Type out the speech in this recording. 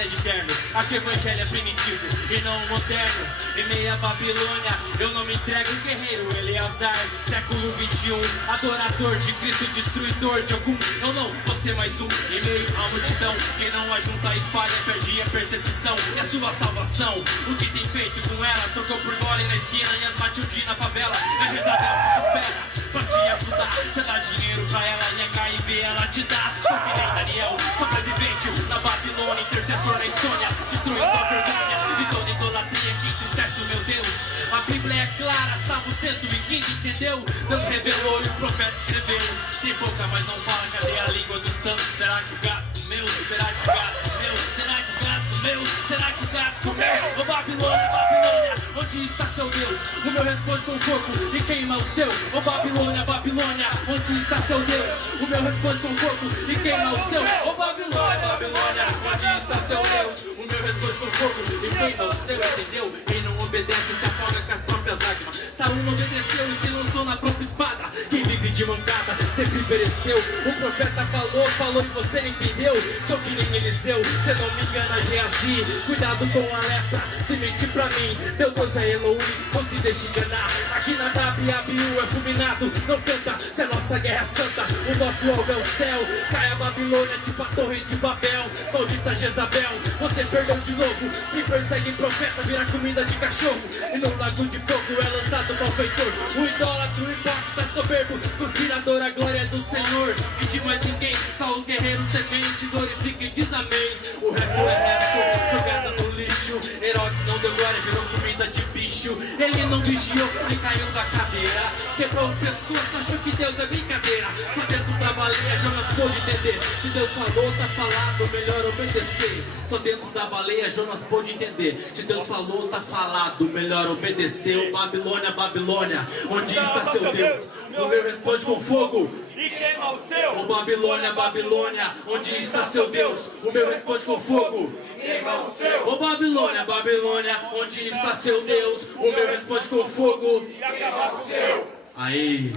batalha de terno. Acho que o evangelho é primitivo e não moderno. Em meia Babilônia, eu não me entrego. Guerreiro Eleazar, século 21, adorador de Cristo, destruidor de algum. Eu não vou ser mais um em meio à multidão. Quem não ajunta a espalha, perde a percepção. E a sua salvação, o que tem feito com ela? Trocou por gole na esquina e as Matilde na favela. É Jezabel que te espera pra te ajudar. Você dá dinheiro pra ela e HIV ela te dá. Só que nem Daniel, sobrevivente da Babilônia, intercessor na insônia, destruindo a vergonha e toda idolatria que entristece o meu Deus. A Bíblia é clara, Salmo 115, entendeu? Deus revelou e o profeta escreveu. Tem boca, mas não fala, cadê a língua do santo? Será que o gato comeu? Será que o gato comeu? Será que o gato comeu? Será que o gato comeu? Ô Babilônia, Babilônia, onde está seu Deus? O meu responde com fogo e queima o seu. Ô Babilônia, Babilônia, onde está seu Deus? O meu responde com fogo e queima o seu. Ô Babilônia, Babilônia, onde está seu Deus? O meu responde com fogo e queima o seu, entendeu? Quem não obedece se afoga com as próprias lágrimas. Saúl não obedeceu e se lançou na própria espada. Quem vive de mancada sempre pereceu. O profeta falou e você não entendeu. Sou que nem Eliseu, cê não me engana, Geazi. Cuidado com a lepra, se mentir pra mim. Meu Deus é Elohim, não se deixe enganar. Aqui na Abiú é fulminado, não canta, se é nossa guerra santa. O nosso alvo é o céu, cai a Babilônia tipo a torre de Babel. Maldita Jezabel, você perdeu de novo. Quem persegue profeta vira comida de cachorro. E no lago de fogo é lançado o malfeitor. O idólatra, o hipócrita soberbo, conspirador, a glória do Senhor. E de mais ninguém, só os guerreiros tementes glorificam e diz amém. O resto é resto, jogada no lixo. Herodes não deu glória, virou comida de bicho. Ele não vigiou e caiu da cadeira. Quebrou o pescoço, achou que Deus é brincadeira. Só dentro da baleia Jonas pôde entender. Se Deus falou, tá falado, melhor obedecer. Só dentro da baleia Jonas pôde entender. Se Deus falou, tá falado, melhor obedecer. Babilônia, Babilônia, onde está seu Deus? O meu responde com fogo e queima o seu. Ô Babilônia, Babilônia, onde está seu Deus? O meu responde com fogo e queima o seu. Ô Babilônia, Babilônia, onde está seu Deus? O meu responde com fogo e acaba o seu. Aí.